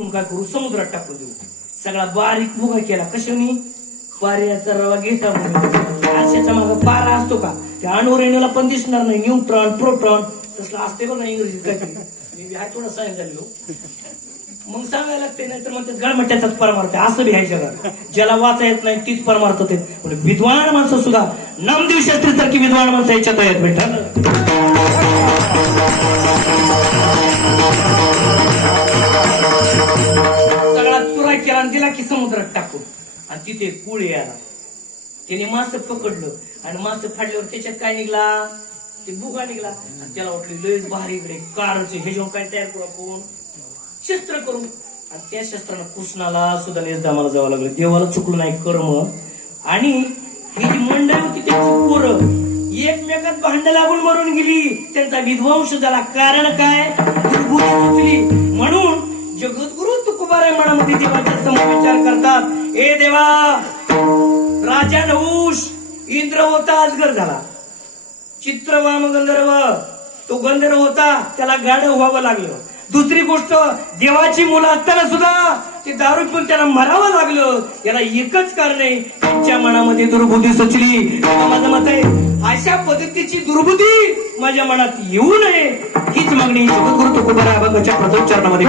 आपण काय करू समुद्रात टाकून देऊ. सगळा बारीक मुगा केला. कशाने? पार्याचा रवा घेता आरशाच्या माग पारा असतो का? त्या अणुरेणीला पण दिसणार नाही. न्यूट्रॉन प्रोट्रॉन तसलं असते बघ ना इंग्रजीत काहीतरी मी बी थोडा सायन्स झालेलो. मग सांगायला लागते नाही तर म्हणतात गळमट्याचाच परमार्थ आहे. असं बी आहे जगात. ज्याला वाचा येत नाही तीच परमार्थ ते. विद्वान माणसं सुद्धा नामदेव शास्त्री सारखी विद्वान माणसं याच्यात आहेत बेटा सगळा चुरा केला आणि दिला की समुद्रात टाकून आणि तिथे कुळ आला. त्याने मास पकडलं आणि मास फाडल्यावर त्याच्यात काय निघला? ते बुगा निघला. आणि त्याला वाटलं लयच भारी इकडे कारच हे जेव्हा काय तयार करू आपण? शस्त्र करू. आणि त्या शस्त्रानं कृष्णाला सुद्धा नेसदामाला जावं लागलं. देवाला चुकलं नाही कर्म. आणि ही जी मंडळी होती त्याची पोरं एकमेकात भांड लागून मरून गेली. त्यांचा विध्वंस झाला. कारण काय? दुर्बुद्धी देवाच्या समोर विचार करतात ए देवा राजा नहुष इंद्र होता अजगर झाला. चित्रवाम गंधर्व तो गंधर्व होता त्याला गाड व्हावं लागलं. दुसरी गोष्ट देवाची मुलं असताना सुद्धा ते दारू पिऊन त्याला मरावं लागलं. याला एकच कारण आहे त्यांच्या मनामध्ये दुर्बुद्धी सुचली. माझं मत आहे अशा पद्धतीची दुर्बुद्धी माझ्या मनात येऊ नये. हीच मागणी जगद्गुरु तुकोबारा अभंगाच्या प्रथम चरणामध्ये.